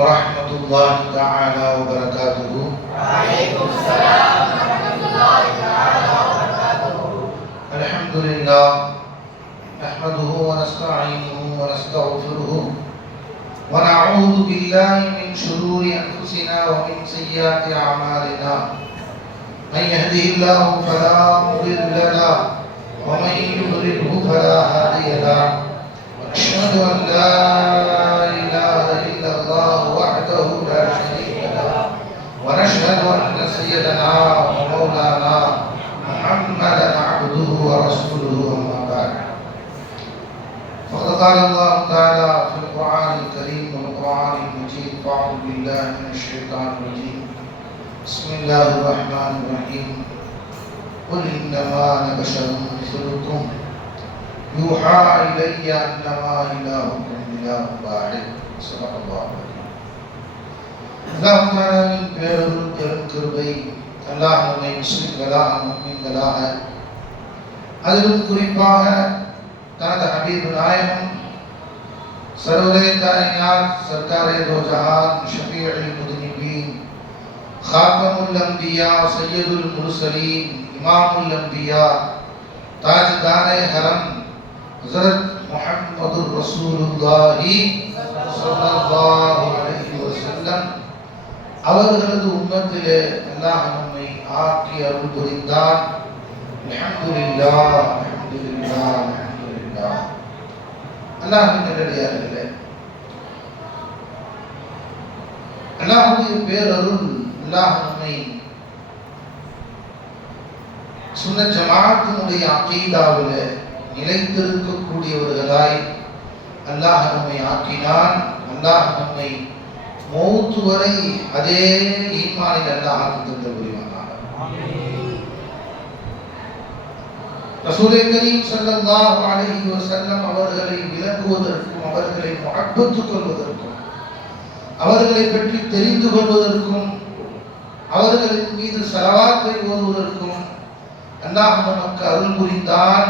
ورحمة الله تعالى وبركاته. وعليكم السلام ورحمة الله تعالى وبركاته. الحمد لله نحمده ونستعينه ونستغفره ونعوذ بالله من شرور أنفسنا ومن سيئات أعمالنا. من يهده الله فلا مضل له ومن يضلله فلا هادي له. ونشهد أن لا إله إلا الله وحده لا شريك له ونشهد أن سيدنا ومولانا محمدا عبده ورسوله. أما بعد فقد قال الله تعالى في القرآن الكريم والقرآن المجيد: أعوذ بالله من الشيطان الرجيم. بسم الله الرحمن الرحيم. قل إنما أنا بشر مثلكم يوحى إلي أنما إلهكم إله واحد. صدق الله العظيم. அல்லாஹ் தஆலாவின் பேரருள் பெரும் கிருபை அல்லாஹ் நம்மை முஸ்லிம்களாக முஃமின்களாக அதிலும் குறிப்பாக தனது ஹபீப் நாயகம் சர்வரே காயினாத் சர்க்காரே தோ ஜஹான் ஷஃபீஉல் முذنبீன் खातमुल अंबिया सय्यदुल मुरसलीन इमामुल अंबिया ताजदारे हरम हज़रत मुहम्मदुर रसूलुल्लाह ஸல்லல்லாஹு அலைஹி வஸல்லம் அவர்களது உம்மத்திலே அல்லாஹ் நம்மை ஆக்கி அருள் புரிந்தான். அல்ஹம்துலில்லாஹ் அல்ஹம்துலில்லாஹ் அல்ஹம்துலில்லாஹ். அல்லாஹ்வின் நல்லடியார்களே, அல்லாஹ்வுடைய பேரருள் அல்லாஹ் நம்மை சுன்னத் ஜமாஅத்தினுடைய அகீதாவிலே நிலைத்திருக்கக்கூடியவர்களாய் அல்லாஹ் நம்மை ஆக்கினான். அல்லாஹ் நம்மை மௌத் வரை அதே ஈமானில் அல்லாஹ் ஆக்கி தந்து புரிவானாக. ரசூலே கரீம் ஸல்லல்லாஹு அலைஹி வஸல்லம் அவர்களை விளங்குவதற்கும் அவர்களை முஹப்பத்து கொள்வதற்கும் அவர்களை பற்றி தெரிந்து கொள்வதற்கும் அவர்களின் மீது ஸலவாத்தை ஓதுவதற்கும் அல்லாஹ் நமக்கு அருள் புரிந்தான்.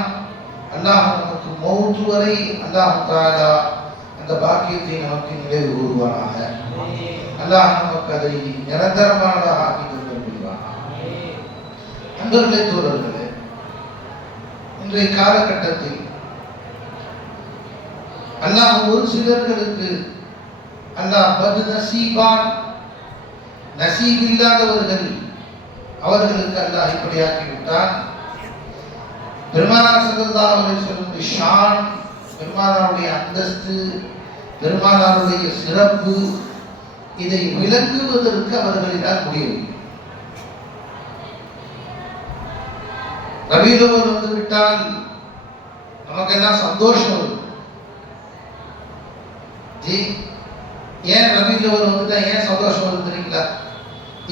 அல்லாஹ் நமக்கு மௌத் வரை அல்லாஹ் தஆலா அந்த பாக்கியத்தை நமக்கு நிறைவு கூறுவானாக. அல்லாஹ் நமக்கு அதை நிரந்தரமானதாக ஆக்கி தந்து புரிவானாக. அன்பர்களே, தோழர்களே, இன்றைய காலகட்டத்தில் அல்லாஹ் ஒரு சிலர்களுக்கு அல்லாஹ் பது நசீபான், நசீப் இல்லாதவர்கள் அவர்களுக்கு அல்லாஹ் இப்படியாக்கி விட்டான். பெருமானார் ஸல்லல்லாஹு அலைஹி வஸல்லம் ஷான், பெருமானாருடைய அந்தஸ்து, பெருமானாருடைய சிறப்பு, இதை விளக்குவதற்கு அவர்களினால் முடியவில்லை. ரபீஉல் அவ்வல் வந்து விட்டால் நமக்கெல்லாம் சந்தோஷம் வரும். ஏன் ரபீஉல் அவ்வல் வந்துட்டா ஏன் சந்தோஷம் வருது தெரியுங்களா?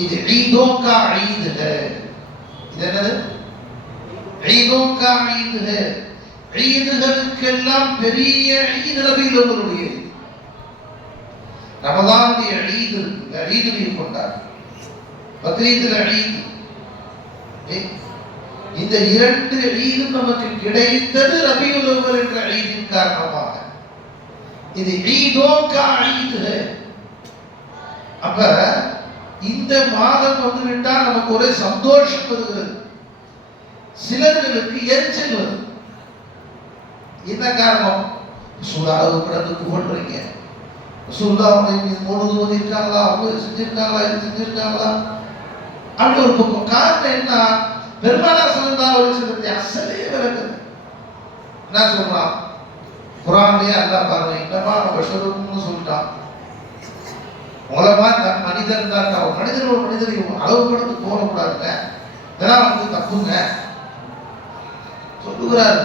இது ஈதோ கா ஈத் ஹை. இது என்னது? ஈதோ கா ஈத் ஹை. ஈதுகளுக்கெல்லாம் பெரிய ஈத் ரபீஉல் அவ்வலுடைய. ரமலானுடைய ஈத் இருக்கு, ஈதுடைய கொண்டாடு, பக்ரீதுல ஈத். இந்த இரண்டு ஈதும் நமக்கு கிடைத்தது ரபீஉல் அவ்வல் என்ற ஈதின் காரணமாக. இது ஈதோ கா ஈத் ஹை. அப்ப இந்த மாதம் வந்து விட்டால் நமக்கு ஒரே சந்தோஷம் வருகிறது. சிலர்களுக்கு எரிச்சல் வருது. என்ன காரணம்? ரசூலுல்லாஹ் கடந்து போடுறீங்க, ரசூலுல்லாஹ் மூணு ஓதிருக்காங்களா, அவங்க செஞ்சிருக்காங்களா, இது செஞ்சிருக்காங்களா அப்படி ஒரு பக்கம். காரணம் என்ன? பெருமானார் ஸல்லல்லாஹு அலைஹி வஸல்லம் அசலே விளக்குது. என்ன சொல்றான்? குர்ஆன்லயே அல்லாஹ் பாருங்க, இன்னமா பஷருன்னு சொல்லிட்டான். மூலமா மனிதன் தான். மனிதன் ஒரு மனிதனை அளவு கடந்து போகக்கூடாதுங்க, இதெல்லாம் வந்து தப்புங்க சொல்லுகிறார்.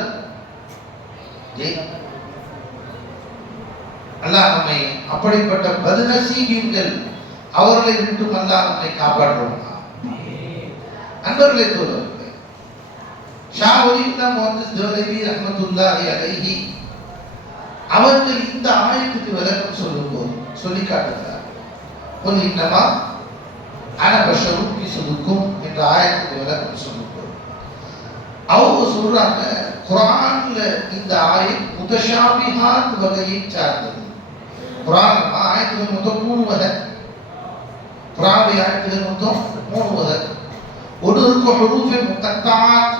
அல்லாஹ் நம்மை அப்படிப்பட்ட பதுநசீபீன்கள் அவர்களை விட்டு அல்லாஹ் நம்மை காப்பாற்றுவாங்க. அன்பர்களே, தோழர்களே, ஷாஹ் வலியுல்லாஹ் முஹம்மது தௌலவி ரஹ்மத்துல்லாஹி அலைஹி அவர்கள் இந்த ஆயத்துக்கு விளக்கம் சொல்லும்போது சொல்லி காட்டுகிறார். قل إنما أنا بشر مثلكم என்ற ஆயத்துக்கு விளக்கம் சொல்லும்போது அவங்க சொல்றாங்க, குர்ஆன்ல இந்த ஆயத் முத்தஷாபிஹாத் வகையை சார்ந்தது. குர்ஆன் ஆயத்துகள் மொத்தம் 3 வகை. குர்ஆனுடைய ஆயத்துகள் மொத்தம் 3 வகை. ஒன்று இருக்கு ஹுரூஃபே முகத்தாத்,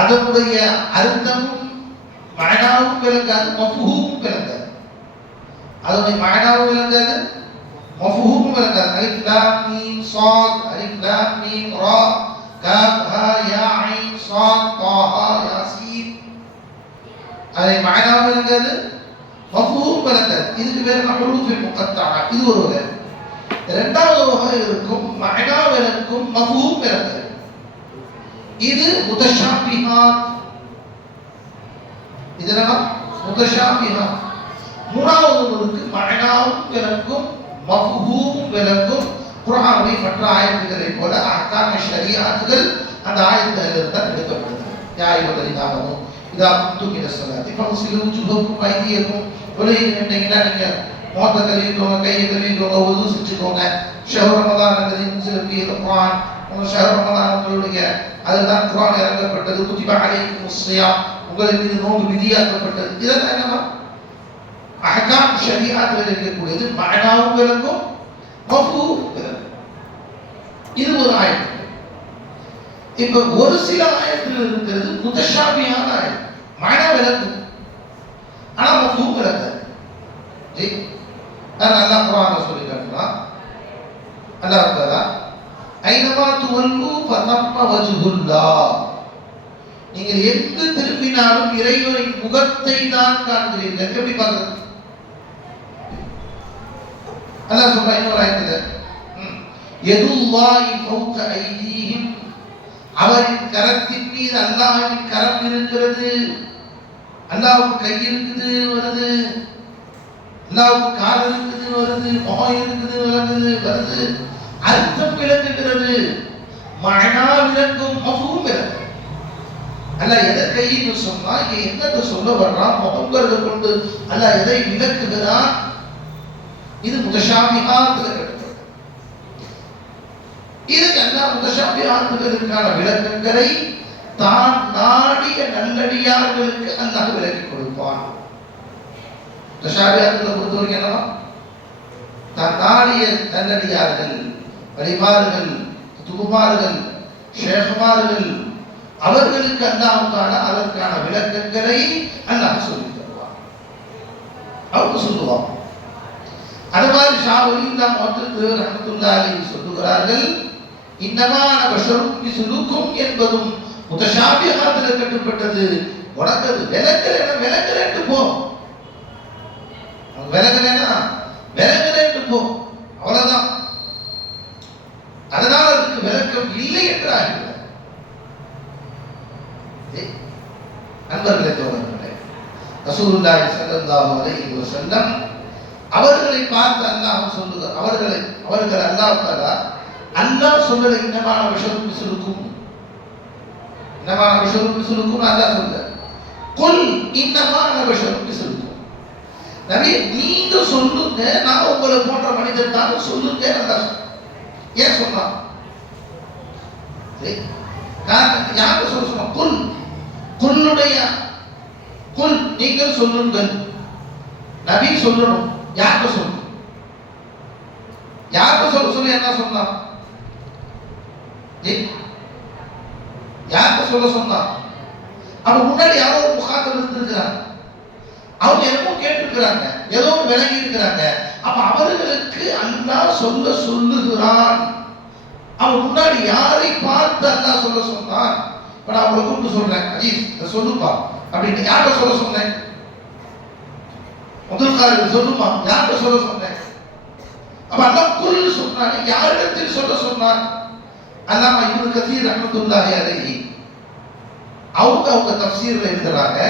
அதனுடைய அர்த்தமும் மஅனாவும் விளங்காது, மஃபூமும் விளங்காது. அதனுடைய மஅனாவும் விளங்காது, மஃபூமும் விளங்காது. அலிஃப் லாம் மீம் ஸாத், அலிஃப் லாம் மீம் ரா, காஃப் ஹா யா ஐன் ஸாத் தாஹா யாசீன். அதை மஅனாவும் விளங்காது, மஃபூமும் விளங்காது. இதுக்கு பேர் ஹுரூஃபே முகத்தாத். இது ஒரு வகை. இரண்டாவது வகை இருக்கும் மஅனா விளங்கும், மஃபூம் விளங்காது. இது முத்தஷாபிஹாத். இதெல்லாம் முத்தஷாபிஹாத். மூணாவது இருக்கு மஅனாவும் விளங்கும், மஃபூமும் விளங்கும். குர்ஆனுடைய மற்ற ஆயத்துக்களை போல அஹ்காம் ஷரீஅத்துகள் அந்த ஆயத்துகளில் தான் எடுக்கப்படுது. யா அய்யுஹல்லதீன ஆமனூ இதா குன்தும் இலா ஸலாத்தி ஃபக்ஸிலூ வஜூஹக்கும் ஐதியக்கும். தொழுகைன்னா நீங்க முகத்தை கழுவிக்கோங்க, கையை கழுவிக்கோங்க, உது செஞ்சுக்கோங்க. ஷஹ்ரு ரமதான் அல்லது இன்ஸில ஃபீஹி குர்ஆன். ஷஹ்ரு ரமதான் உங்களுடைய அதுதான் குர்ஆன் இறங்கப்பட்டது. குத்திப அலைக்குமுஸ் ஸியாம், உங்களுக்கு மீது நோன்பு விதியாக்கப்பட்டது. இதெல்லாம் என்னமா அஹ்காம் ஷரீஅத்தில் இருக்கக்கூடியது. மஅனாவும் விளங்கும், மஃபூம் விளங்கும். இது ஒரு ஆயத்து. இப்ப ஒரு சில ஆயத்தில் இருக்கிறது முத்தஷாபிஹான ஆயத்து. மஅனா விளங்கும், ஆனா மஃபூம் விளங்காது. அல்லாஹ் குர்ஆன்ல சொல்லி காட்டுறான். அல்லாஹ் தஆலா ஐனமா துவல்லு ஃபதம்ம வஜ்ஹுல்லாஹ், நீங்கள் எங்கு திரும்பினாலும் இறைவனின் முகத்தை தான் காண்கிறீர்கள். எப்படி பார்க்கிறது? அல்லாஹ் சொல்றான் இன்னொரு ஆயத்துல, யதுல்லாஹி ஃபௌக ஐதீஹிம், அவரின் கரத்தின் மீது அல்லாஹ்வின் கரம் இருக்கிறது. அல்லாஹ்வுக்கு கை இருக்குது வருது, அல்லாஹ்வுக்கு கால் இருக்குது வருது, முகம் இருக்குது வருது. அர்த்தம் விளங்குகிறது, மஅனா விளங்கும், மஃபூம் விளங்கும். அல்லாஹ் எதை கைன்னு சொன்னா என்னத்தை சொல்ல வர்றான், முகங்கிறத கொண்டு அல்லாஹ் எதை விளக்குகிறான். இது முத்தஷாபிஹாத்துல கிடைக்கிறது. இதுக்கு அல்லாஹ் முத்தஷாபிஹாத்துகளுக்கான விளக்கங்களை தான் நாடிய நல்லடியார்களுக்கு அல்லாஹ் விளக்கி கொடுப்பான். முத்தஷாபிஹாத்துகளை பொறுத்தவரைக்கும் என்னவா, தான் நாடிய நல்லடியார்கள், வலிமார்கள், துகுமார்கள், ஷேகுமார்கள், அவர்களுக்கு அல்லாஹ் தஆலா அதற்கான விளக்கங்களை அல்லாஹ் சொல்லித் தருவார். அவங்க சொல்லுவாங்க. அது மாதிரி ஷா வலியுல்லாஹ் முஹத்தர் ரஹ்மத்துல்லாஹி அலைஹி சொல்லுகிறார்கள், இன்னமான பஷரும் மிஸ்லுக்கும் என்பதும் முத்தஷாபிஹாத்தில் கட்டுப்பட்டது. உனக்கு அது விளக்கலன்னு போ, விளக்கலன்னு போ, அவ்வளவுதான். அதனால் அதுக்கு விளக்கம் இல்லை என்று ஆகிறது. நண்பர்களே, தோழர்களே, ரசூலுல்லாஹி ஸல்லல்லாஹு அலைஹி வஸல்லம் அவர்களை பார்த்து அல்லாஹ் சொல்லுகிறார். அவர்கள் அல்லாஹ் தஆலா அல்லாஹ் சொல்லல, இன்னமான பஷரும் மிஸ்லுக்கும், இன்னமான பஷரும் மிஸ்லுக்கும் அல்லாஹ் சொல்ல, குல் இன்னமான பஷரும் மிஸ்லுக்கும். நபி நீங்க சொல்லுங்க, நான் உங்களை போன்ற மனிதர் தான் சொல்லுங்க. அல்லாஹ் ஏன் சொன்னான்? யாருக்கு சொல்ல சொன்ன? குல், குல்லுடைய குல், நீங்கள் சொல்லுங்கள். நபி சொல்லணும். யாருக்கு சொல்லணும்? யாருக்கு சொல்ல சொல்லி என்ன சொன்னா? யாருக்கு சொல்ல சொன்னா? அப்ப முன்னாடி யாரோ ஒரு முகாத்தில் இருந்திருக்கிறாங்க, அவங்க என்னமோ கேட்டிருக்கிறாங்க, ஏதோ விளங்கி இருக்கிறாங்க. அப்ப அவர்களுக்கு அல்லாஹ் சொல்ல சொல்லுகிறான். அவன் முன்னாடி யாரை பார்த்து அல்லாஹ் சொல்ல சொன்னான்? இப்ப நான் அவங்களை கூப்பிட்டு சொல்றேன், அஜீஸ் இதை சொல்லுப்பா அப்படின்னு. யார்கிட்ட சொல்ல சொன்னேன்? முதல்காரர்கள் சொல்லுமா, யார்கிட்ட சொல்ல சொன்னேன்? அப்ப அல்லாஹ் குல் சொன்னான். யாரிடத்தில் சொல்ல சொன்னான்? அல்லாமா இப்னு கதீர் ரஹ்மத்துல்லாஹி அலைஹி அவங்க தஃப்சீர்ல எழுதுறாங்க,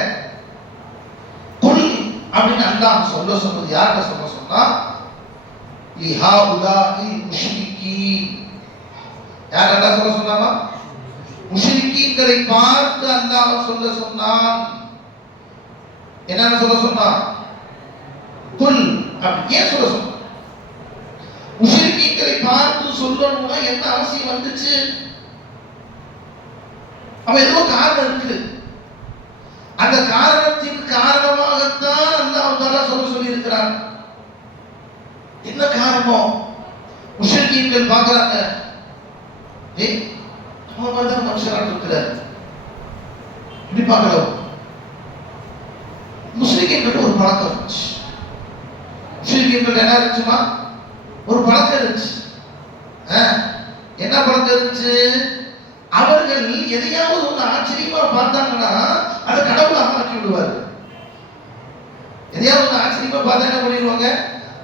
குல் அப்படின்னு அல்லாஹ் சொல்ல சொன்னது யார்கிட்ட சொல்ல சொன்னா? லிஹாஉலாஇல் முஷ்ரிகீன். யார் அல்லாஹ் சொல்ல சொன்னாமா? முஷ்ரிகீன்களை பார்த்து அல்லாஹ் சொல்ல சொன்னான். என்னன்னு சொல்ல சொன்னான்? குல். அப்படி ஏன் சொல்ல சொன்னான்? முஷ்ரிகீன்களை பார்த்து சொல்லணும்னா என்ன அவசியம் வந்துச்சு? அப்ப ஏதோ காரணம் இருக்கு. அந்த காரணத்தின் காரணமாகத்தான் அல்லாஹ் தஆலா சொல்லி இருக்கிறான். என்ன காரணம்? முஸ்லிம்கள் பார்க்கறாங்க, நம்ம மாதிரி மனுஷராக இருக்கிறார். இப்படி பார்க்கலாம். முஸ்லிம்கள் ஒரு பழக்கம் இருந்துச்சு. முஸ்லிம்கள் என்ன இருந்துச்சுமா? ஒரு பழக்கம் இருந்துச்சு. என்ன பழக்கம் இருந்துச்சு? அவர்கள் எதையாவது ஒன்று ஆச்சரியமா பார்த்தாங்கன்னா அதை கடவுளாக ஆக்கி விடுவாரு. எதையாவது ஒன்று ஆச்சரியமா பார்த்தா என்ன பண்ணிடுவாங்க?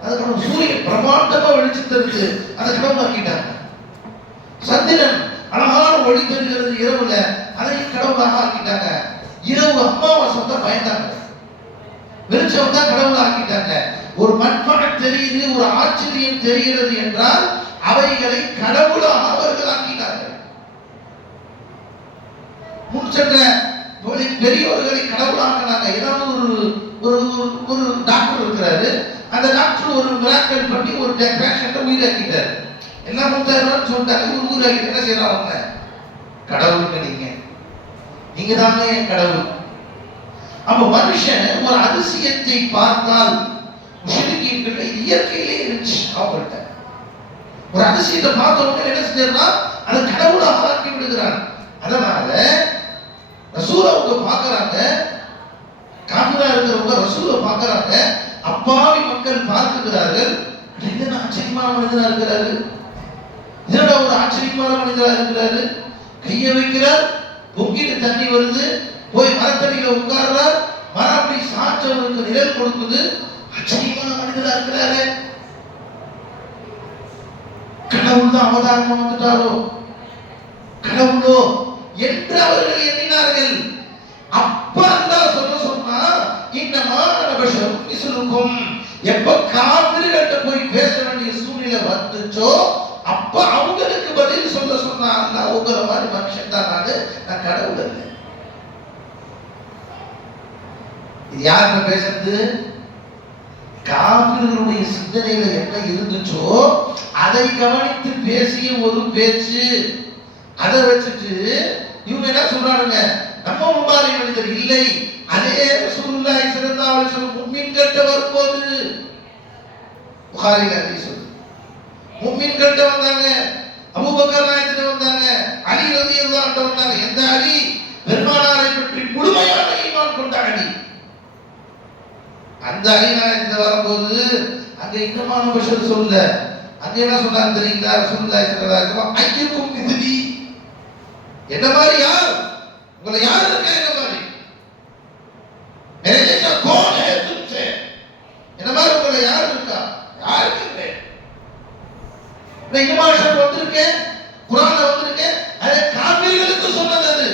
அதுக்கு சூரியன் பிரமாண்டமா வெளிச்சம் இருக்கு, அதை கடவுளாக்கிட்டாங்க. சந்திரன் அழகான ஒளி பெறுகிறது இரவுல, அதையும் கடவுளாக ஆக்கிட்டாங்க. இரவு அமாவாசை தான் பயந்தாங்க, வெளிச்சம் தான் கடவுளாக ஆக்கிட்டாங்க. ஒரு மண்படம் தெரியுது, ஒரு ஆச்சரியம் தெரிகிறது என்றால் அவைகளை கடவுளாக அவர்கள் ஆக்கினார்கள். முன் சென்ற பெரியவர்களை கடவுளாக்கினாங்க. ஏதாவது ஒரு ஒரு டாக்டர் இருக்கிறாரு, அந்த டாக்டர் ஒரு மிராக்கிள் பண்ணி ஒரு பேஷண்ட்டை உயிராக்கிட்டார். எல்லாம் 30,000 சொல்லிட்டாங்க, ஒரு உயிராக்கி என்ன செய்யறாங்க? கடவுள் நீங்க தானே என் கடவுள். அப்ப மனுஷன் ஒரு அதிசயத்தை பார்த்தால், முஸ்லிம்கள் இயற்கையிலே இருந்துச்சு அவங்கள்ட்ட. ஒரு அதிசயத்தை பார்த்த உடனே என்ன செஞ்சாருன்னா அதை கடவுளாக ஆக்கி விடுகிறான். அதனால ரசூலாவுக்கு பார்க்கறாங்க, காபிரா இருக்கிறவங்க ரசூலை பார்க்கறாங்க, அப்பாவி மக்கள் பார்க்கிறார்கள். என்ன ஆச்சரியமான மனிதனா இருக்கிறாரு, என்னடா ஒரு ஆச்சரியமான மனிதனா இருக்கிறாரு. கையை வைக்கிறார், பொங்கிட்டு தண்ணி வருது, போய் மரத்தடியில உட்கார்றார், மரம் அப்படி சாற்றவருக்கு நிழல் கொடுக்குது. ஆச்சரியமான மனிதனா இருக்கிறாரு. கடவுள் தான் அவதாரமா வந்துட்டாரோ, கடவுளோ என்று அவர்கள் எண்ணினார்கள். அப்ப அல்லாஹ் சொன்னா இந்த மானவஷம் மிஸ்லுக்கும், எப்ப காபிர்கள்ட்ட போய் பேச வேண்டிய சூழ்நிலை வந்துச்சோ அப்ப அவங்களுக்கு பதில் சொன்னா அல்லாஹ் உங்கள மாதிரி மனுஷன் தான், நான் கடவுள் அல்ல. இது யாருன்னு பேசுறது? காபிர்களுடைய சிந்தனையில என்ன இருந்துச்சோ அதை கவனித்து பேசிய ஒரு பேச்சு. அதை வச்சுட்டு இவங்க என்ன சொல்றாங்க? நம்ம முன்னாடி மனிதர் இல்லை. அதே ரசூலுல்லாஹி ஸல்லல்லாஹு அலைஹி வஸல்லம் முஃமின்கிட்ட வரும்போது புகாரில ஹதீஸ் வருது. முஃமின்கிட்ட வந்தாங்க, அபூபக்கர் நாயகத்திட்ட வந்தாங்க, அலி ரலியல்லாஹு அன்ஹு வந்தாங்க. எந்த அலி? பெருமானாரை பற்றி முழுமையான ஈமான் கொண்ட அலி. அந்த அலி நாயகத்திட்ட வரும்போது அங்க இன்னமான பஷர் சொல்ல, அங்க என்ன சொன்னாங்க தெரியுங்களா? ரசூலுல்லாஹி ஸல்லல்லாஹு அலைஹி வஸல்லம் ஐயுக்கும் மிஸ்லி, என்ன மாதிரி யார்? உங்களை யார் இருக்கா என்ன மாதிரி? मेरे जैसा कौन है तुमसे? என்ன மாதிரி உங்களை யார் இருக்கா? யாருக்கு இல்லை. இந்த மாஷர் வந்திருக்கேன், குர்ஆன்ல வந்திருக்கேன், அது காபிர்களுக்கு சொன்னது. அது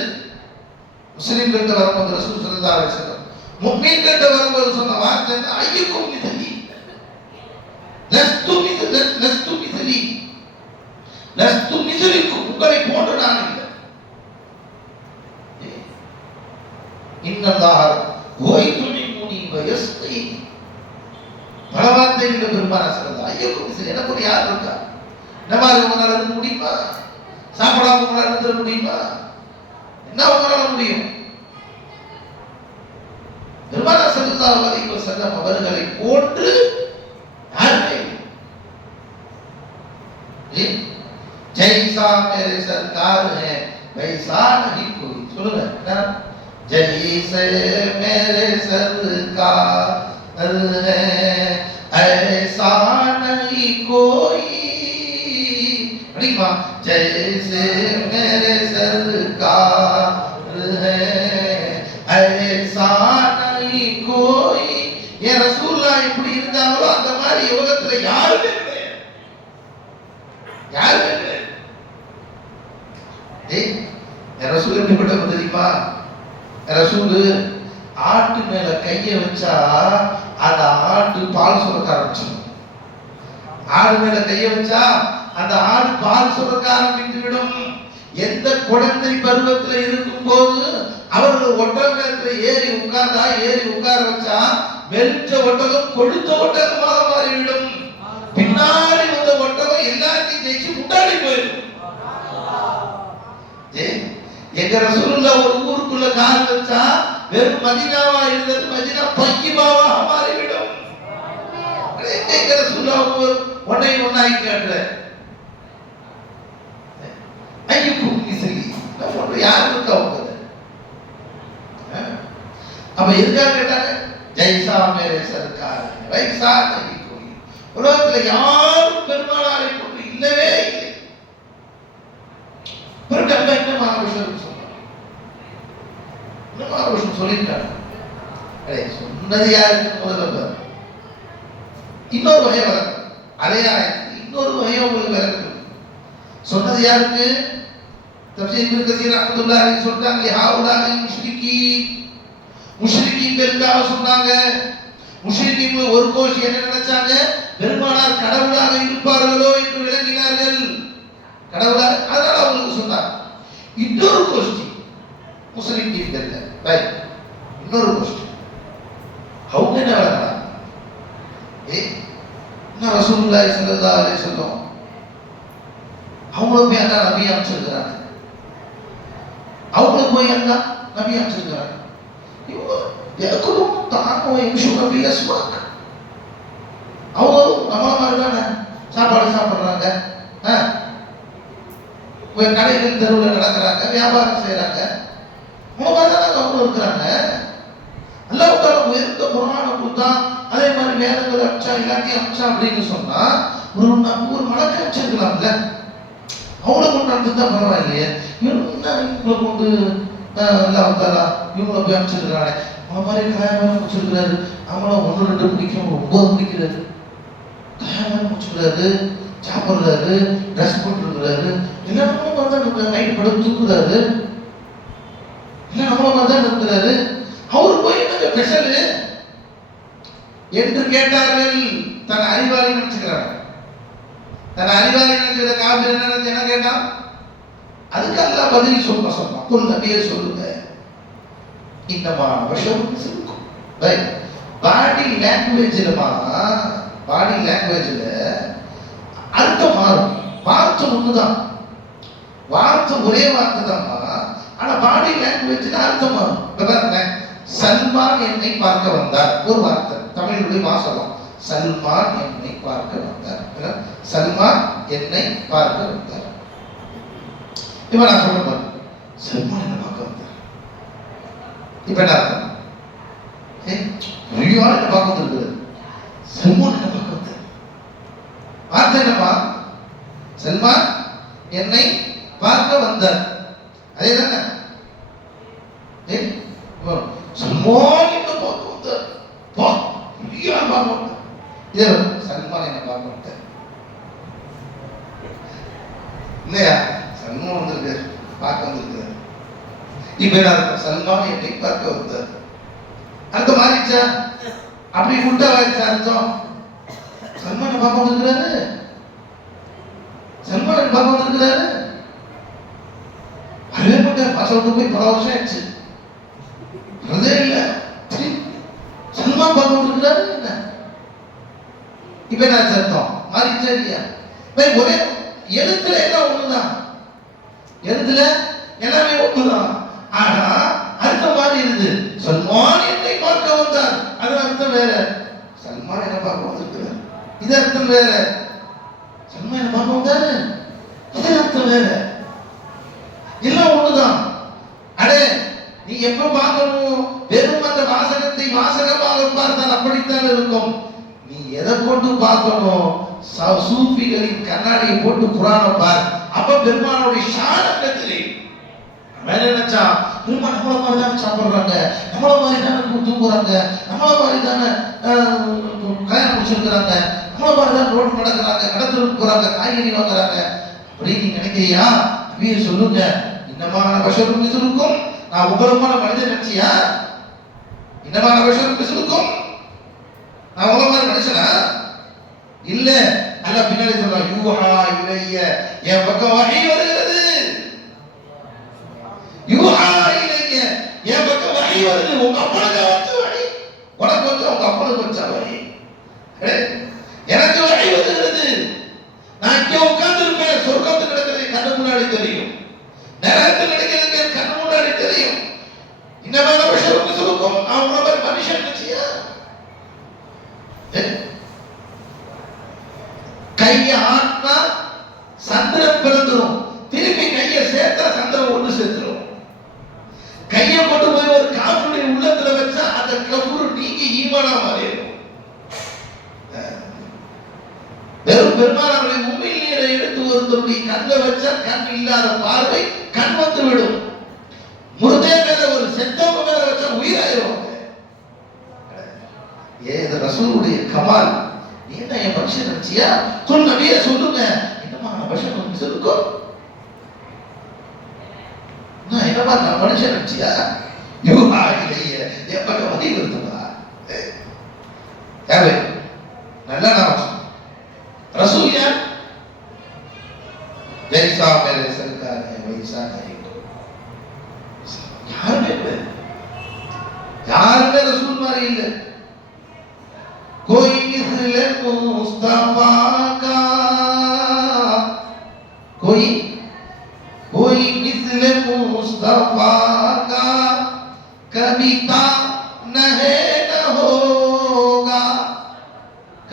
முஸ்லிம்கிட்ட வரும்போது ரசூல் ஸல்லல்லாஹு அலைஹி வஸல்லம் முஃமின்கிட்ட வரும்போது சொன்ன வார்த்தை என்ன? ஐயுக்கும் மிஸ்லி லஸ்து மிஸ்லி லஸ்து மிஸ்லிக்கும், உங்களை போன்று நான் இல்லை. இன்னல்லாஹ் ஓய்துனிமுனி வயஸ்தி, பல வார்த்தைகளை பெருமானார் ஸல்லல்லாஹு அலைஹி வஸல்லம் எனக்கு ஒரு யார் இருக்கா? இந்த மாதிரி உங்களால இருக்க முடியுமா? சாப்பிடாம உங்களால இருக்க முடியுமா? என்ன உங்களால முடியும்? பெருமானார் ஸல்லல்லாஹு அலைஹி வஸல்லம் அவர்களை போன்று யாருமே இல்லை. जैसा मेरे सरकार है वैसा नहीं कोई. சொல்லுங்க என்ன? जैसे मेरे सरकार है ऐसा नहीं कोई. படிமா, जैसे मेरे सरकार है ऐसा नहीं कोई. ये ரசூலுல்லாஹ் இப்படி இருந்தாங்களோ அந்த மாதிரி உலகத்துல யாருமே கிடையாது, யாருமே கிடையாது. ரசூல் எப்படிப்பட்ட தெரியுமா? ரசூல் ஆட்டு மேல கையை வச்சா அந்த ஆட்டு பால் சுரக்க ஆரம்பிச்சிடும். ஆடு மேல கையை வச்சா அந்த ஆடு பால் சுரக்க ஆரம்பித்து விடும். எந்த குழந்தை பருவத்தில் இருக்கும் போது அவர்கள் ஒட்டகத்துல ஏறி உட்கார வச்சா மெலிஞ்ச ஒட்டகம் கொழுத்த ஒட்டகமாக மாறிவிடும். பின்னாடி வந்த ஒட்டகம் எல்லாத்தையும் ஜெயிச்சு முன்னாடி போயிடும். எங்க ரசூலுல்லாஹ் ஒரு ஊருக்குள்ள கால் வச்சா வெறும் மதீனாவா இருந்தது மதீனா பக்கிமாவா மாறிவிடும். எங்க ரசூலுல்லாஹ் ஒன்னை ஒன்னாய் கேட்ற ஐயுக்கும் மிஸ்லி நம்ம யார் இருக்கா அவங்க அப்ப எதுக்காக கேட்டாங்க ஜெய்சா மேரே சர்க்கார் வைசா நபி கோய் உலகத்துல யாரும் பெருமானாரை போன்று இல்லவே இல்லை. பிறகு அல்ல இன்னும் ஆரோஷம் சொன்னாங்க, இன்னும் ஆரோஷம் சொல்லிட்டாங்க. சொன்னது யாருக்கு முதல்ல இன்னொரு வகை வரும் அதையா இன்னொரு வகையை உங்களுக்கு விளக்கு சொன்னது யாருக்கு தப்சீர் இப்னு கஸீர் ரஹ்மத்துல்லாஹி அலைஹி சொல்றாங்க ஹாவுலாஹி முஷ்ரிக்கீன்களுக்காக சொன்னாங்க. முஷ்ரிக்கீன்கள் ஒரு கோஷி என்ன நினைச்சாங்க, பெருமானார் கடவுளாக இருப்பார்களோ என்று விளங்கினார்கள். கடவுளாக அதனால அவங்களுக்கு சொன்னாங்க. இன்னொரு கோஷ்டி முஸ்லிம்கள் ரைட், இன்னொரு கோஷ்டி அவங்க என்ன விளங்கினாங்க, என்ன ரசூலுல்லாஹி ஸல்லல்லாஹு அலைஹி வஸல்லம் அவங்களுக்கு போய் அண்ணா நபி அமைச்சிருக்கிறாங்க, அவங்களுக்கு போய் அண்ணா நபி அமைச்சிருக்கிறாங்க. அவங்க நம்மள மாதிரி தானே சாப்பாடு சாப்பிடுறாங்க, கடைகள் தெருவில் நடக்கிறாங்க, வியாபாரம் செய்யறாங்க, அவங்களும் இருக்கிறாங்க. அல்லாஹ் உயர்ந்த குர்ஆனை கொடுத்தா அதே மாதிரி வேதங்கள் அமிச்சா எல்லாத்தையும் அமிச்சா அப்படின்னு சொன்னா ஒரு மலக்கு அமிச்சிருக்கலாம்ல, அவங்கள கொண்டு நடந்துட்டா பரவாயில்லையே. இவங்களை கொண்டு இவங்களை போய் அமைச்சிருக்கிறானே, அவன் மாதிரி கல்யாணம் முடிச்சிருக்கிறாரு, அவங்கள 1 2 பிடிக்கும் 9 பிடிக்கிறாரு, கல்யாணம் முடிச்சுக்கிறாரு, சாப்பிட்றாரு, ட்ரெஸ் போட்டுருக்கிறாரு, எல்லாம் நம்மள மாதிரி தான் இருக்காரு, நைட்டு படம் தூக்குறாரு, எல்லாம் நம்மள மாதிரி தான் இருக்கிறாரு. அவரு போய் என்ன ஸ்பெஷல் என்று கேட்டார்கள். தன் அறிவாளி நினைச்சுக்கிறாங்க, தன் அறிவாளி நினைச்சுக்கிற காபிர் என்ன கேட்டான், அதுக்கு அல்லாஹ் பதில் சொன்னான். குல் நபியே சொல்லுங்க, இன்னமா பஷரும் மிஸ்லுக்கும். பாடி லாங்குவேஜ்லமா, பாடி லாங்குவேஜ்ல அர்த்தம் மாறும், வார்த்தை ஒண்ணுதான், வார்த்தை ஒரே வார்த்தை தான்மா, ஆனா பாடி லாங்குவேஜ்ல அர்த்தம் மாறும். பாருங்க, சல்மான் என்னை பார்க்க வந்தார், ஒரு வார்த்தை தமிழுடைய வாசகம், சல்மான் என்னை பார்க்க வந்தார், சல்மான் என்னை பார்க்க வந்தார். இப்ப நான் சொல்ல பாரு, சல்மான் என்ன பார்க்க வந்தார், இப்ப என்ன அர்த்தம், ரியால் என்ன பார்க்க வந்திருக்கிறது, சல்மான் என்ன பார்க்க வந்தார், வார்த்தை என்னப்பா, சல்மான் என்னை பார்க்க வந்தார், அதே தானே. சல்மான் என்ன பார்க்க வந்தார், ரியால் பார்க்க வந்தார், இதே சல்மான் என்ன பார்க்க வந்தார் இல்லையா, சல்மான் வந்திருக்காரு, பார்க்க வந்திருக்கிறார். இப்ப என்ன அர்த்தம், சல்மான் என்னை பார்க்க வந்தார், அர்த்தம் மாறிச்சா, அப்படி உண்டாவாயிடுச்சா அர்த்தம், சல்மான பார்க்க வந்திருக்கிறாரு, சல்மான் பார்க்க வந்திருக்கிறாரு, வரவே மாட்டார், பாசம் போய் பல வருஷம் ஆயிடுச்சு, வரதே இல்லை, சல்மான் பார்க்க வந்திருக்கிறாரு என்ன, இப்ப என்ன அர்த்தம் மாறிச்சா இல்லையா. ஒரே எழுத்துல எல்லாம் ஒண்ணுதான், எழுத்துல எல்லாமே ஒண்ணுதான், ஆனா அர்த்தம் மாறி இருந்து. சல்மான் என்னை பார்க்க வந்தார், அது அர்த்தம் வேற, சல்மான் என்ன பார்க்க வந்திருக்கிறார், இது அர்த்தம் வேற, சல்மான் என்ன பார்க்க வந்தாரு, இது அர்த்தம் வேற, எல்லாம் ஒண்ணுதான். அடே நீ எப்ப பார்க்கணும், வெறும் அந்த வாசகத்தை வாசகமாக பார்த்தால் அப்படித்தான் இருக்கும். நீ எதை கொண்டு பார்க்கணும், சூஃபிகளின் கண்ணாடியை போட்டு குர்ஆனை பார், அப்ப பெருமானுடைய ஷானத்தை தெரியும். மேல நினைச்சா பெருமான் நம்மள மாதிரி தானே சாப்பிடுறாங்க, நம்மள மாதிரி தானே தூங்குறாங்க, நம்மள மாதிரி தானே கல்யாணம் முடிச்சிருக்கிறாங்க, நம்மள மாதிரி தான் ரோடு நடக்கிறாங்க, கடத்தலுக்கு போறாங்க, காய்கறி வாங்குறாங்க, அப்படின்னு நீ நினைக்கிறியா, நபியே சொல்லுங்க, இன்னமான பஷரும் மிஸ்லுக்கும், நான் உங்களுமான மனிதன் நினைச்சியா, இன்னமான பஷரும் மிஸ்லுக்கும், நான் உங்கள மாதிரி மனுஷனா இல்ல. அல்லாஹ் பின்னாடி சொல்றான், யூஹா இலைய, என் பக்கம் வஹி வருகிறது, யூஹா இலைய, என் பக்கம் வஹி வருது, உங்க அப்பனுக்கு வந்து வஹி, உனக்கு கொஞ்சம் உங்க அப்பனுக்கு கொஞ்சம் வஹி, எனக்கு வஹி வருகிறது, நான் இங்க உட்கார்ந்து இருப்பேன், சொர்க்கத்தில் நடக்கிறது கண்ணு முன்னாடி தெரியும், நரகத்தில் நடக்கிறது கண்ணு முன்னாடி தெரியும். இன்னமான பஷரும் மிஸ்லுக்கும், நான் உங்கள மாதிரி மனுஷன் நினைச்சியா, கையை ஆட்டினா சந்திரன் பிறந்துரும், திருப்பி கையை சேர்த்தா சந்திரன் ஒன்று சேர்த்துரும். கையை கொண்டு போய் ஒரு காஃபிருடைய உள்ளத்துல வச்சா அந்த கஃபுரு நீங்கி ஈமானா மாறிடும். வெறும் பெருமானாருடைய உமிழ் நீரை எடுத்து ஒருத்தருடைய கண்ணை வச்சா கண் இல்லாத பார்வை கண் வந்து விடும். முருதே மேல ஒரு செத்தவங்க மேல வச்சா உயிராயிரும். இது ரசூலுடைய கமால். நீ என்ன என் மனுஷன் நினைச்சியா? சொல் நபியே சொல்லுங்க. என்னமா மனுஷன் கொஞ்சம் இருக்கும், என்னமா நான் மனுஷன் நினைச்சியா? யூஹா இலைய என் பக்கம் வதி வருதுமா யாரு நல்லா நான் रसूल यार जैसा मेरे सरकार है वैसा नहीं यार में रसूल मारी ले कोई मिस्ल मुस्तफा का कोई मिस्ल मुस्तफा का कविता नहीं न होगा,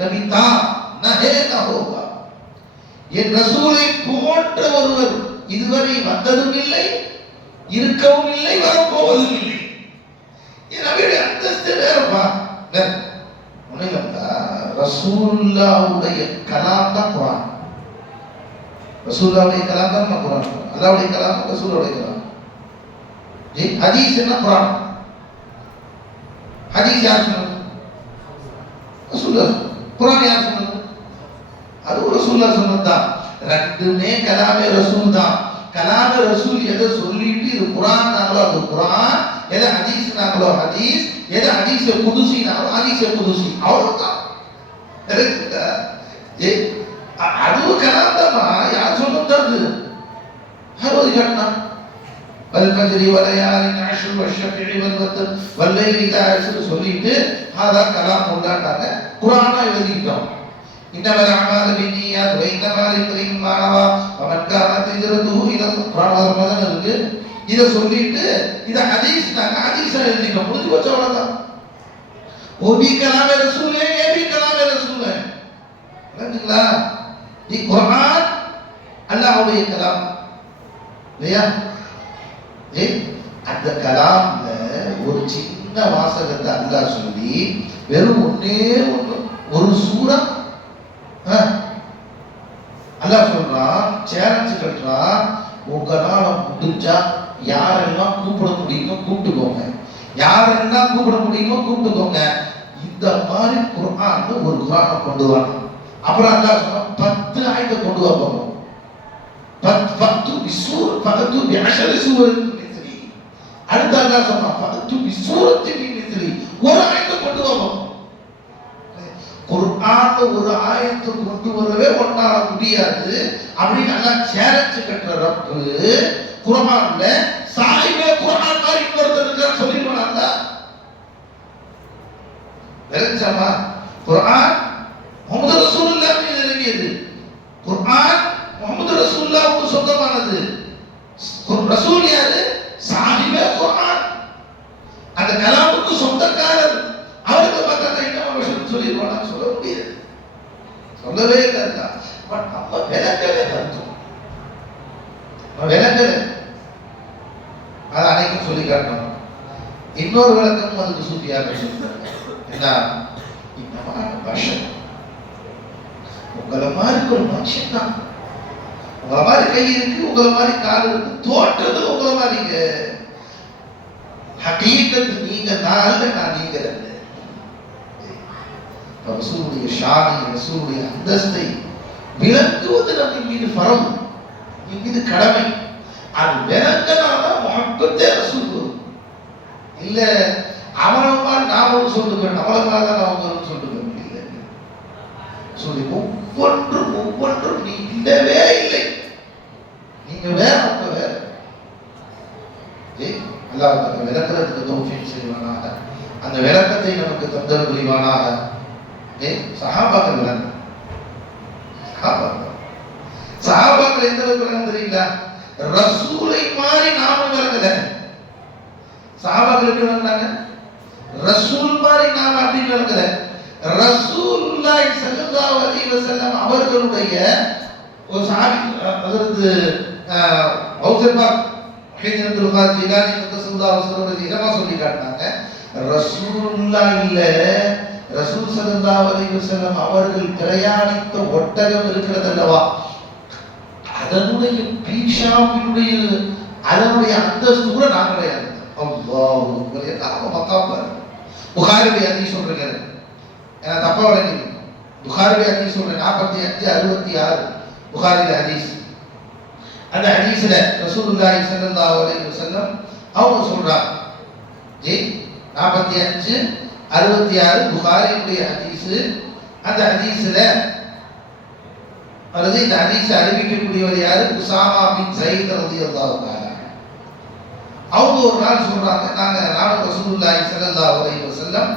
कविता நஹே நஹோகா. என் ரசூலை போன்ற ஒருவர் இதுவரை வந்ததும் இல்லை, இருக்கவும் இல்லை, வரப்போவதும் இல்லை. என் நபியுடைய அந்தஸ்து வேறப்பா. ரசூலுல்லாஹ்வுடைய கலாம் தான் குர்ஆன். ரசூலுல்லாஹ்வுடைய கலாம் தான் குர்ஆன். அல்லாஹ்வுடைய கலாம் ரசூலுல்லாஹ்வுடைய கலாம். ஹதீஸ் என்ன குர்ஆன்? ஹதீஸ் யார் சொன்னது? ரசூலுல்லாஹ். குர்ஆன் யார் சொன்னது? அது ரசூலுல்லாஹ் சொன்னதுதான். ரெண்டுமே கலாமே ரசூல் தான். கலாமே ரசூல் எதை சொல்லிட்டு இது குர்ஆன் நாங்களோ அது குர்ஆன், எதை ஹதீஸ் நாங்களோ ஹதீஸ், எதை ஹதீஸ் குதுசி நாங்களோ ஹதீஸ் குதுசி, அவ்வளவுதான். அது கலாம் தான். யார் சொன்னது? யாரோது கேட்டா வல்ஃபஜ்ரி வலயாலின் அஷ்ர் வஷ்ஷஃபிஇ வல்வத்ர் வல்லைலி இதா அஸ்ர் சொல்லிட்டு ஹாதா கலாம் உள்ளாட்டாங்க. குர்ஆனா எழுதிட்டோம். இன்னமல் அமாலு பின்னியாத் வ இன்னமா லிம்ரிஇன் மா நவா வமன் கானத் ஹிஜ்ரத்துஹு இலல் குர்ஆன் இருக்கு. இத சொல்லிட்டு இத ஹதீஸ் நாங்க ஹதீஸா எழுதிட்டோம். முடிஞ்சு போச்சு, அவ்வளவுதான். ஓபி கலாமே ரசூல் है, ये भी கலாமே ரசூல் है. புரியுதுங்களா? இது குர்ஆன் அல்லாஹ்வுடைய கலாம் இல்லையா? அந்த கலாம்ல ஒரு சின்ன வாசகத்தை அல்லாஹ் சொல்லி வெறும் ஒன்னே ஒன்று ஒரு சூரா அல்லாஹ் சொல்றான், சேலஞ்ச் கட்டுறான். உங்களால முடிஞ்சா யாரெல்லாம் கூப்பிட முடியுமோ கூப்பிட்டுக்கோங்க, யாரெல்லாம் கூப்பிட முடியுமோ கூப்பிட்டுக்கோங்க. இந்த மாதிரி குர்ஆன் ஒரு குர்ஆனை கொண்டு வாங்க. அப்புறம் அல்லாஹ் சொன்னா 10 ஆயத்தை கொண்டு வா போறோம். 10 பிசூர் 10 பிஅஷர் சூரத் மிஸ்லி. அடுத்த அல்லாஹ் சொன்னா 10 பிசூரத் மிஸ்லி, ஒரு ஆயத்தை கொண்டு வா போறோம். குர்ஆன்ல ஒரு ஆயத்தை கொண்டு வரவே ஒன்னால முடியாது அப்படின்னு நல்லா சேலஞ்ச் கட்டுற ரப்பு குர்ஆன்ல சாயிபே குர்ஆன் மாதிரி இன்னொருத்தர் இருக்கான்னு சொல்லிடுவாங்க. தெரிஞ்சமா? குர்ஆன் முஹம்மது ரசூலுல்லாஹ் மீது இறங்கியது. குர்ஆன் முஹம்மது ரசூலுல்லாஹ்வுக்கு சொந்தமானது. ரசூல் யாரு? சாயிபே குர்ஆன், அந்த கலாமுக்கு சொந்தக்காரர். அவருக்கு பார்த்தா என்ன விஷயம் சொல்லிடுவாங்க? சொல்ல முடியாது, சொல்லவே கருத்தா. பட் நம்ம விளக்கவே கருத்தோம், விளக்கவே. அதை அனைக்கும் சொல்லி காட்டணும். இன்னொரு விளக்கமும் அதுக்கு சூத்தியாக சொல்றாங்க. என்ன? இன்னமான பஷர், உங்களை மாதிரி ஒரு மனுஷன் தான். உங்களை மாதிரி கை இருக்கு, உங்களை மாதிரி கால் இருக்கு, தோற்றது உங்களை மாதிரிங்க. ஹகீகத் நீங்க நான் இல்லை, நான் நீங்க இல்லை. ரசூலுடைய ஷானை, ரசூலுடைய அந்தஸ்தை விளக்குவது நம்ம மீது ஃபரல், நம்ம மீது கடமை. அது விளக்கனாதான் முஹப்பத்தே ரசூல். இல்ல அவனமா நாமளும் சொல்லுவேன், நம்மளமா தான் அவங்க சொல்லுவேன். இல்லை சொல்லி ஒவ்வொன்றும் ஒவ்வொன்றும் நீ இல்லவே இல்லை, நீங்க வேற, அவங்க வேற. அல்லாஹ் தஆலா விளக்கத்துக்கு தௌஃபீக் செய்வானாக, அந்த விளக்கத்தை நமக்கு தந்தல் புரிவானாக. சஹாபாக்கள் விளக்கம், சஹாபாக்கள் எந்த அளவுக்கு விளக்கம் தெரியுங்களா? ரசூலை மாதிரி நாமும் விளக்கல. சஹாபாக்கள் எப்படி விளக்குனாங்க? ரசூல் மாதிரி நாம அப்படி விளக்கல. ரசூலுல்லாஹி ஸல்லல்லாஹு அலைஹி வஸல்லம் அவர்களுடைய ஒரு சஹாபி ஹஜ்ரத் அவுஸபாக் ஹிஜ்ரத்துல் ஜிலானி ரசூலுல்லாஹி ஸல்லல்லாஹு அலைஹி வஸல்லம் சொல்லி காட்டினாங்க. ரசூலுல்லாஹ் இல்ல, ரசூல் ஸல்லல்லாஹு அலைஹி வஸல்லம் அவர்கள் பிரயாணித்த ஒட்டகம் இருக்கிறது அல்லவா, அதனுடைய பீஷாவினுடைய அதனுடைய அந்தஸ்து கூட நான் கிடையாது. அல்லாஹ் மக்காம் புகாரியுடைய ஹதீஸ் சொல்றேன், ஏன்னா தப்பா வழங்கி புகாரியுடைய ஹதீஸ் சொல்றேன் 45 66 புகாரியுடைய ஹதீஸ். அந்த ஹதீஸ்ல ரசூலுல்லாஹி ஸல்லல்லாஹு அலைஹி வஸல்லம் அவங்க சொல்றாங்க, ஜி 45 66 புகாரியுடைய ஹதீஸ். அந்த ஹதீஸ்ல அல்லது இந்த ஹதீஸை அறிவிக்கக்கூடியவர் யாரு? உசாமா பின் ஸைத் ரலியல்லாஹு தஆலா. அவங்க ஒரு நாள் சொல்றாங்க, நானும் ரசூலுல்லாஹி ஸல்லல்லாஹு அலைஹி வஸல்லம்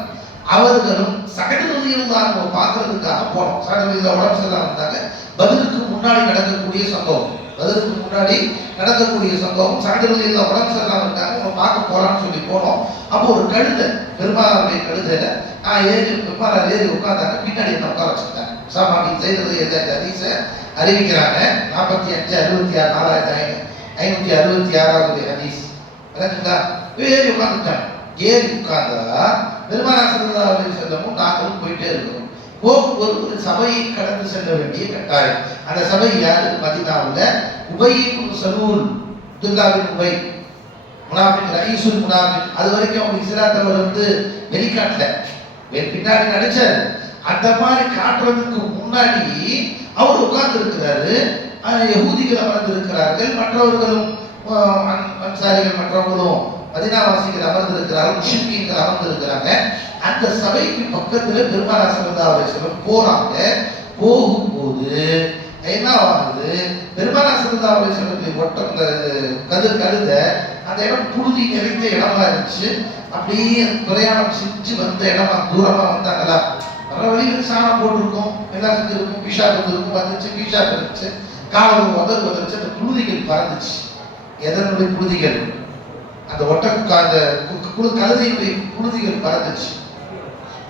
அவர்களும் சஅத் ரலியல்லாஹு அன்ஹு பார்க்கிறதுக்காக போனோம். சஅத் ரலியல்லாஹு உடம்பு சரியில்லாம இருந்தாங்க. பத்ருக்கு முன்னாடி நடக்கக்கூடிய சம்பவம், பத்ருக்கு முன்னாடி நடக்கக்கூடிய சம்பவம். சஅத் ரலியல்லாஹு உடம்பு சரியில்லாம இருக்காங்க, அவங்க பார்க்க போறான்னு சொல்லி போனோம். அப்போ ஒரு கழுதை, பெருமாளுடைய கழுதையில பெருமாள் ஏறி உட்கார்ந்தாங்க, பின்னாடி என்ன உட்கார வச்சுட்டாங்க. உசாமா பின் ஸைத் ரலியல்லாஹு இந்த ஹதீஸை அறிவிக்கிறாங்க. 45 66 4566வது ஹதீஸ். அதான்டா ஏறி உட்கார்ந்துட்டாங்க. ஏறி உட்கார்ந்தா பெருமானார் ஸல்லல்லாஹு அலைஹி வஸல்லம் நாங்களும் போயிட்டே இருக்கிறோம். ஒரு சபையை கடந்து செல்ல வேண்டிய கட்டாயம். அந்த சபை யாரு? மதீனாவுல உபை இப்னு சலூல், அப்துல்லாஹ் பின் உபை, முனாஃபிக், ரயீசுல் முனாஃபிக். அது வரைக்கும் அவங்க இஸ்லாத்தை வந்து வெளிக்காட்டல, பின்னாடி நடிச்சாரு. அந்த மாதிரி காட்டுறதுக்கு முன்னாடி அவர் உட்கார்ந்து இருக்கிறாரு. யஹூதிகள் அமர்ந்து இருக்கிறார்கள், மற்றவர்களும் அன்சாரிகள் மற்றவங்களும் மதீனாவாசிகள் அமர்ந்திருக்கிறார்கள், முஷ்ரிக்கீன்கள் அமர்ந்திருக்கிறாங்க. அந்த சபைக்கு பக்கத்துல பெருமானார் ஸல்லல்லாஹு அலைஹி வஸல்லம் போறாங்க. போகும்போது என்ன ஆகுது? பெருமானார் ஸல்லல்லாஹு அலைஹி வஸல்லம் ஒட்ட கழுத அந்த இடம் புழுதி நிறைந்த இடமா இருந்துச்சு. அப்படியே பிரயாணம் செஞ்சு வந்த இடமா, தூரமா வந்தாங்களா, வர வழியில் சாணம் போட்டிருக்கோம், எல்லாம் செஞ்சிருக்கும், பீஷா இருக்கும், வந்துச்சு பீஷா இருந்துச்சு, காலம் வந்துச்சு, அந்த புழுதிகள் பறந்துச்சு. எதனுடைய புழுதிகள்? அந்த ஒட்டக்கு அந்த கழுதையுடைய புழுதிகள் பறந்துச்சு.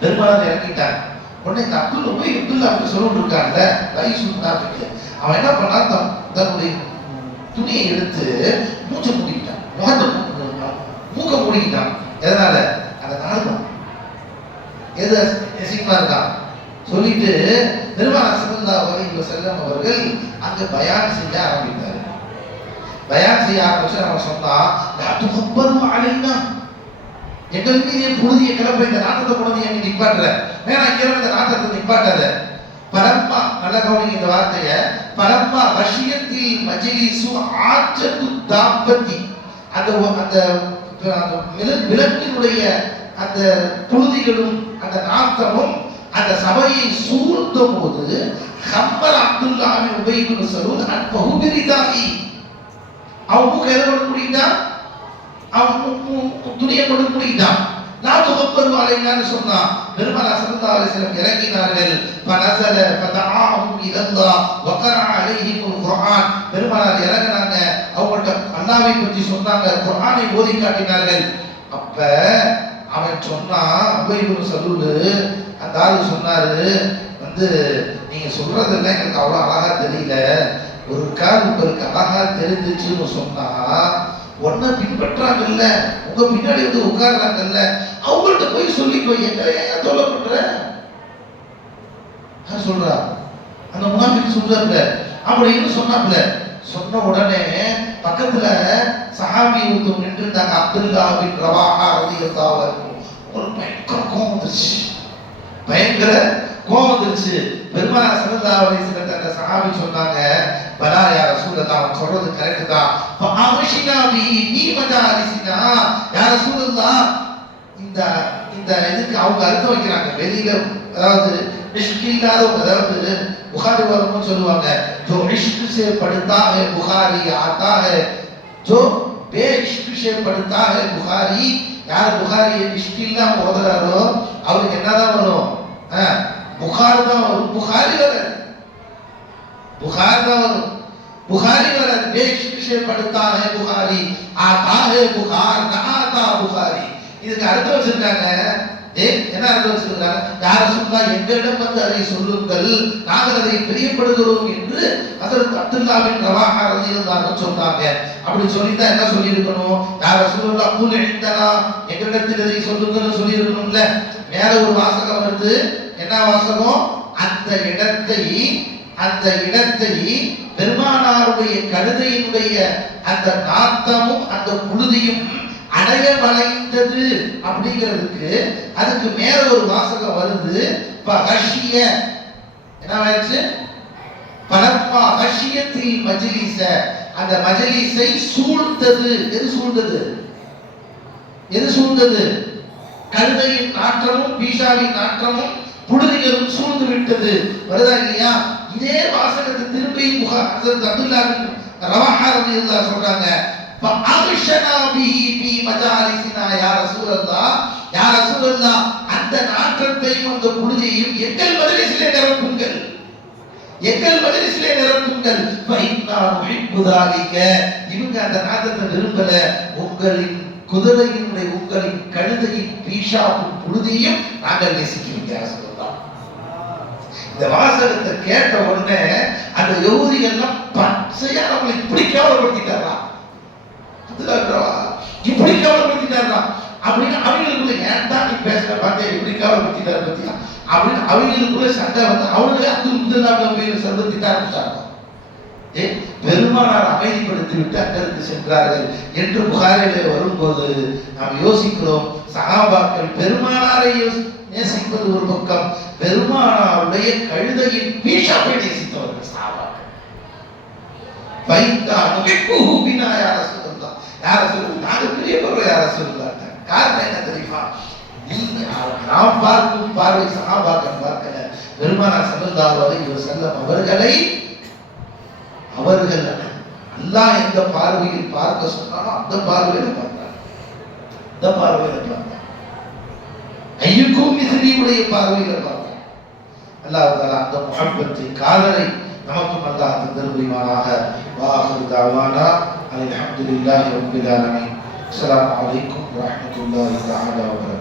பெருமானார் இறங்கிட்டாங்க. உடனே இந்த அப்துல்லா அப்படி சொல்லிட்டு இருக்காங்க, ரயீசுல் முனாஃபிக். அவன் என்ன பண்ணான்? தன்னுடைய துணியை எடுத்து மூச்சை மூடிக்கிட்டான், மூக்க மூடிக்கிட்டான். எதனால? அந்த நாள்தான் எது அசிங்கமா இருக்கான் சொல்லிட்டு பெருமானார் ஸல்லல்லாஹு அலைஹி வஸல்லம் அவர்கள் அங்க பயான் செய்ய ஆரம்பித்தார். பயான் செய்ய ஆரம்பிச்சு அவன் சொன்னா, எங்கள் மீது புழுதியை கிளப்ப இந்த நாட்டத்தை கொண்டு எங்க நிப்பாட்டுற, வேணா இங்க இந்த நாட்டத்தை நிப்பாட்டாத. பரப்பா, நல்ல கவனிங்க இந்த வார்த்தைய, பரப்பா வஷியத்தில் மஜ்லிசு ஆற்றத்து தாப்பத்தி. அந்த விலங்கினுடைய அந்த புழுதிகளும் அந்த நாற்றமும் அந்த சபையை சூழ்ந்த போது ஹம்மர் அப்துல்லாஹ் பின் உபை பின் சலூல் அன்பஹு பிரிதாஹி. அவன் மூக்க எதை கொண்டு முடியிட்டான்? அவன் துணியை கொண்டு முடியிட்டான். நான் துகப்பரு அலைனான்னு சொன்னான். பெருமானார் ஸல்லல்லாஹு அலைஹி வஸல்லம் இறங்கினார்கள். ஃபனஸல ஃபதஆஹும் இலல்லாஹ் வகரஅ அலைஹிமுல் குர்ஆன். பெருமானார் இறங்கினாங்க, அவங்கள்ட்ட அல்லாஹ்வை பற்றி சொன்னாங்க, குர்ஆனை ஓதி காட்டினார்கள். அப்ப அவன் சொன்னான், உபை பின் சலூல் அந்த ஆளு சொன்னாரு, வந்து நீங்க சொல்றதெல்லாம் எனக்கு அவ்வளவு அழகா தெரியல, ஒரு கால் உங்களுக்கு அழகா தெரிஞ்சிச்சுன்னு சொன்னா ஒன்ன பின்பற்றாங்கல்ல, உங்க பின்னாடி வந்து உட்கார்றாங்கல்ல, அவங்கள்ட்ட போய் சொல்லிக்கோ, எங்களை ஏன் தொல்லை பண்ற? சொல்றா அந்த முனாஃபிக் சொல்றாப்ல. அப்படின்னு சொன்னாப்ல. சொன்ன உடனே பக்கத்துல சஹாபி ஒருத்தர் நின்று இருந்தாங்க, அப்துல்லாஹ் பின் ரவாஹா ரலியல்லாஹு அன்ஹு. ஒரு பயங்கர கோபம் வந்துருச்சு, பயங்கர கோபம் வந்துருச்சு. பெருமானார் ஸல்லல்லாஹு அலைஹி வஸல்லம் அந்த சஹாபி சொன்னாங்க, பலா யா ரசூலல்லாஹ், அவன் சொல்றது கரெக்ட் தான். ஃபஅமிஷினா பி மஜாலிசினா யா ரசூலல்லாஹ். இந்த இதுக்கு அவங்க அர்த்தம் வைக்கிறாங்க வெளியில, அதாவது இஷ்க் இல்லாதவங்க, அதாவது புகாரி வரணும்னு சொல்லுவாங்க, जो इश्क से पढ़ता है बुखारी आता है, जो बेइश्क से पढ़ता है बुखारी. யார் புகாரி இஷ்க் இல்லாம ஓதுறாரோ அவருக்கு என்னதான் வரும்? புகார் தான் வரும். புகாரி வராது, புகார் தான் வரும், புகாரி வராது. बेइश्क से पढ़ता है बुखारी आता है बुखार ना आता बुखारी. இதுக்கு அர்த்தம் வச்சிருக்காங்க, என்ன அர்த்தம் வச்சிருக்காங்க? யார் ரசூலுல்லாஹ் எங்களிடம் வந்து அதை சொல்லுங்கள், நாங்கள் அதை பிரியப்படுகிறோம் என்று ஹஜ்ரத் அப்துல்லாஹ் பின் ரவாஹா ரலியல்லாஹு அன்ஹு சொன்னாங்க. அப்படி சொல்லிட்டா என்ன சொல்லி இருக்கணும்? யார் ரசூலுல்லாஹ் கூல் இந்தனா, எங்களிடத்தில் அதை சொல்லுங்கன்னு சொல்லி இருக்கணும்ல. மேல ஒரு வாசகம் வருது, என்ன வாசகம்? அந்த இடத்தை பெருமானாருடைய கழுதையினுடைய அந்த நாத்தமும் அந்த புழுதியும் அடைய வளைந்தது அப்படிங்கிறதுக்கு அதுக்கு மேல ஒரு வாசகம் வருது. பஹஷிய என்ன ஆயிடுச்சு? பலப்பா ஹஷியத்தில் மஜ்லிஸ, அந்த மஜ்லிஸை சூழ்ந்தது. எது சூழ்ந்தது? கழுதையின் நாற்றமும் பீஷாவின் நாற்றமும் புழுதிகளும் சூழ்ந்து விட்டது. வருதா இல்லையா? இதே வாசகத்தை திரும்பி ஹஜ்ரத் அப்துல்லாஹ் பின் ரவாஹா ரலியல்லாஹு சொல்றாங்க, ஃபஅக்ஷனா பிஹி ஃபீ மஜாலிஸினா யா ரசூலல்லாஹ், யா ரசூலல்லாஹ் அந்த நாற்றத்தையும் அந்த புழுதியையும் எங்கள் மஜ்லிஸிலே நிரப்புங்கள், ஃபஇன்னா நுஹிப்பு ذلك, இவங்க அந்த நாற்றத்தை விரும்பல, உங்களின் குதிரையினுடைய உங்களின் கழுதையின் பீஷாவும் புழுதியும் நாங்கள் நேசிக்கிறோம். இந்த வாசகத்தை கேட்ட உடனே அந்த யஹூதிகள்லாம் பச்சையா நம்மளை இப்படி கேவலப்படுத்திட்டாரா, இப்படி கேவலப்படுத்திட்டாரா அப்படின்னு அவங்களுக்குள்ள, ஏன்டா நீ பேசுற பார்த்தே இப்படி கேவலப்படுத்திட்டாரு பத்தியா அப்படின்னு அவங்களுக்குள்ள சண்டை வந்து அவங்களே அப்துல் முத்தல்லாஹ் போய் சர்வத்திட்ட ஆரம்பிச்சாங்க. பெருமானார் அமைதிப்படுத்தி விட்டு அங்கிருந்து சென்றார்கள் என்று புகாரிலே வரும்போது நாம் யோசிக்கிறோம், சஹாபாக்கள் பெருமானாரை நேசிப்பது ஒரு பக்கம், பெருமானாருடைய கழுதையின் பீஷாவை நேசித்தவர்கள் சஹாபாக்கள். நாங்கள் பிரியப்படுறோம் யார சொல்லலாம். காரணம் என்ன தெரியுமா? நாம் பார்க்கும் பார்வை சஹாபாக்கள் பார்க்கல, பெருமானார் ஸல்லல்லாஹு அலைஹி வஸல்லம் அவர்கள் அல்லாஹ் எந்த பார்வையில் பார்க்க சொன்னாலும் அந்த பார்வையில பார்த்தார். ஐயுக்கும் மிஸ்ரியுடைய பார்வையில பார்த்தார். அல்லாஹ் தஆலா அந்த முஹப்பத்தை, காதலை நமக்கும் அல்லாஹ் தந்தருள்வானாக. வாஹிரு தஅவானா அல்ஹம்துலில்லாஹி ரப்பில் ஆலமீன். அஸ்ஸலாமு அலைக்கும் வரஹ்மத்துல்லாஹி தஆலா வபரகாத்துஹு.